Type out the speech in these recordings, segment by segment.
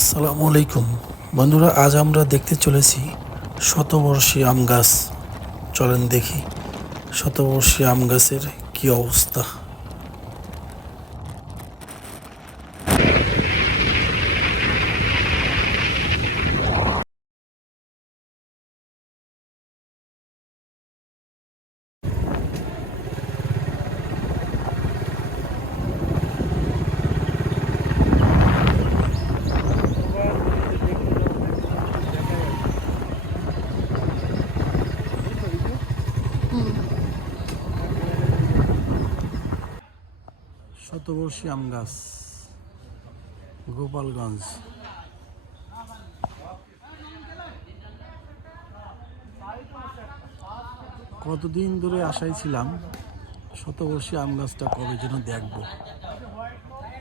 আসসালামু আলাইকুম। বন্ধুরা, আজ আমরা দেখতে চলেছি শতবর্ষী আম গাছ। চলেন দেখি শতবর্ষী আম গাছের কী অবস্থা। শতবর্ষী আম গাছ, গোপালগঞ্জ। কতদিন ধরে আশায় ছিলাম শতবর্ষী আম গাছটা কবে যেন দেখব।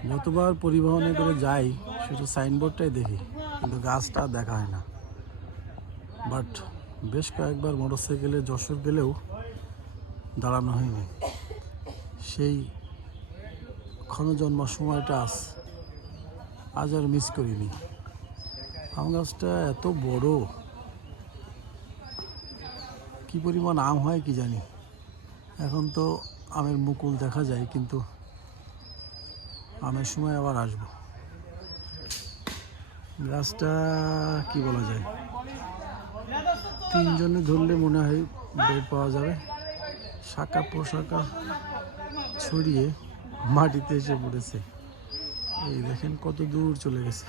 যতবার পরিবহনে করে যাই সেটা সাইনবোর্ডটাই দেখি, কিন্তু গাছটা দেখা হয় না। বাট বেশ কয়েকবার মোটরসাইকেলে যশোর গেলেও দাঁড়ানো হয়নি। সেই ক্ষণজন্ম সময়টা আস, আজ আর মিস করিনি। আম গাছটা এত বড়, কি পরিমাণ আম হয় কি জানি। এখন তো আমের মুকুল দেখা যায়, কিন্তু আমের সময় আবার আসব। গাছটা কি বলা যায়? তিনজনে ধরলে মনে হয় বের পাওয়া যাবে। শাখা পোশাকা ছড়িয়ে মাটিতে এসে পড়েছে। এই দেখেন কত দূর চলে গেছে।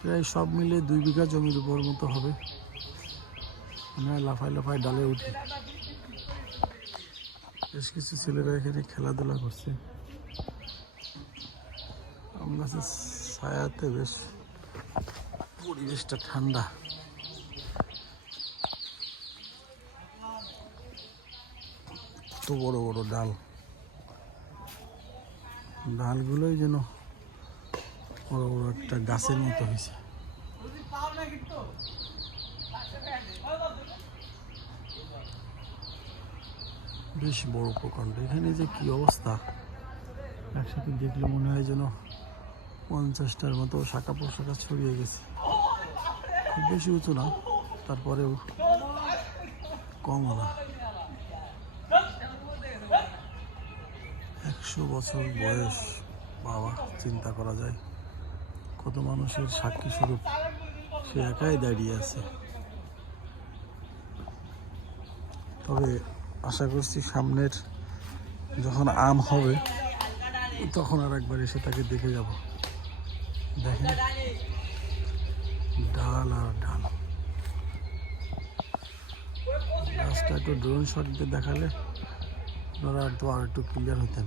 প্রায় সব মিলে দুই বিঘা জমির উপর মতো হবে। আমরা লাফায় লাফায় ডালে উঠি। বেশ কিছু ছেলেরা এখানে খেলাধুলা করছে। আম গাছের ছায়াতে বেশ পরিবেশটা ঠান্ডা। কত বড় বড় ডাল। ডালগুলোই যেন বড় বড় একটা গাছের মতো হয়েছে। বেশ বড় প্রকাণ্ড। এখানে যে কি অবস্থা? একসাথে দেখলে মনে হয় যেন পঞ্চাশটার মতো শাখা পোশাকা ছড়িয়ে গেছে। খুব বেশি উঁচু না, তারপরেও কমও না। একশো বছর বয়স বাবা চিন্তা করা যায়। কত মানুষের সাক্ষী স্বরূপ? সে একাই দাঁড়িয়ে আছে। তবে আশা করছি সামনের যখন আম হবে, তখন আর একবার এসে তাকে দেখে যাব। দেখেন, ডাল আর ডাল। গাছটা একটু ড্রোন শট দেখালে আপনারা একটু আর একটু ক্লিয়ার হতেন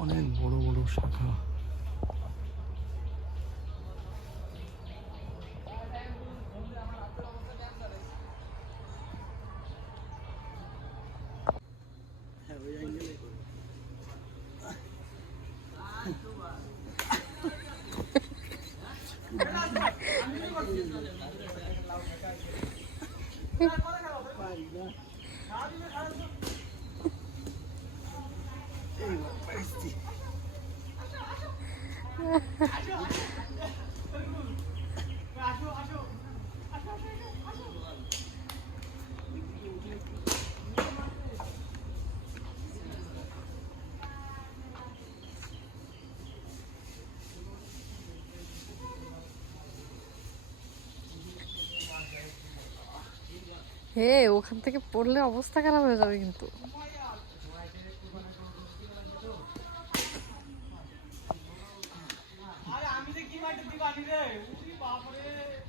অনেক বড় বড় শাখা। হে ওখান থেকে পড়লে অবস্থা খারাপ হয়ে যাবে কিন্তু।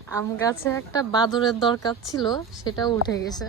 আম গাছে একটা বাদরের দরকার ছিল সেটা উঠে গেছে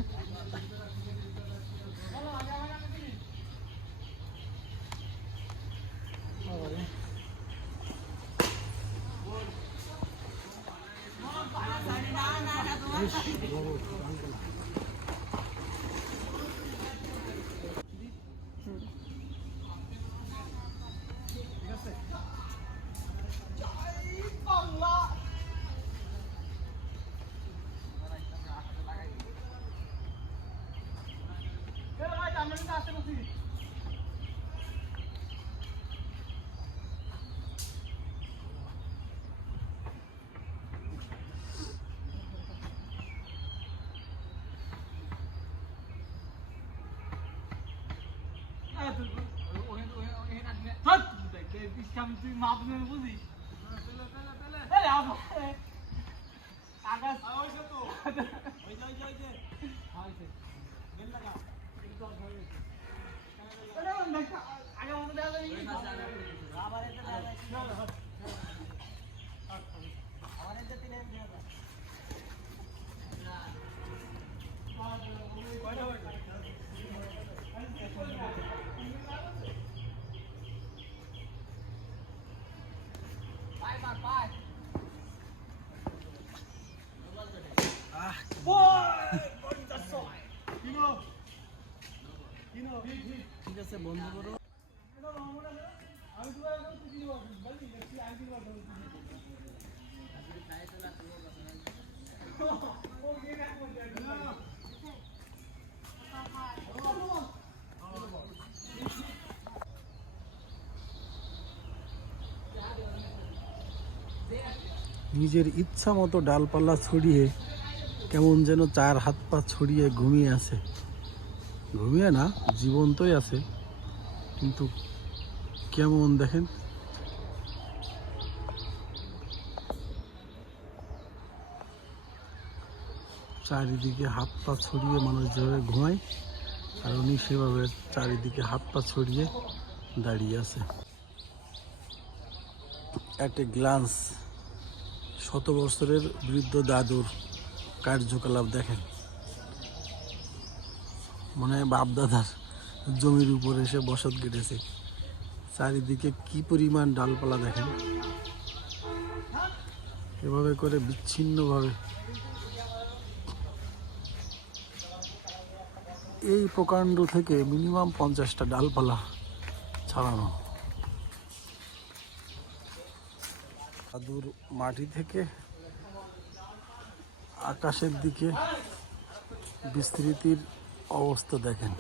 নেবে বুঝিস? এই আবার। আকাশ আগে মতো দেখা যাবে ঠিক আছে বন্ধ করো নিজের ইচ্ছা মতো ডালপালা ছড়িয়ে কেমন যেন চার হাত পা ছড়িয়ে ঘুমিয়ে আছে। ঘুমিয়ে না, জীবন্তই আছে। কিন্তু কেমন দেখেন? চারিদিকে হাত পা ছড়িয়ে মানুষ যেভাবে ঘুমায়, আর উনি সেভাবে চারিদিকে হাত পা ছড়িয়ে দাঁড়িয়ে আছে। একটা গ্লান্স শত বছরের বৃদ্ধ দাদুর কার্যকলাপ দেখেন। মনে হয় বাপ দাদার জমির উপরে এসে বসত কেটেছে চারিদিকে কি পরিমাণ ডালপালা দেখেন। এভাবে করে বিচ্ছিন্নভাবে। এই প্রকাণ্ড থেকে মিনিমাম পঞ্চাশটা ডালপালা ছাড়ানো। দাদুর মাটি থেকে আকাশের দিকে বিস্তৃতির অবস্থা দেখেন।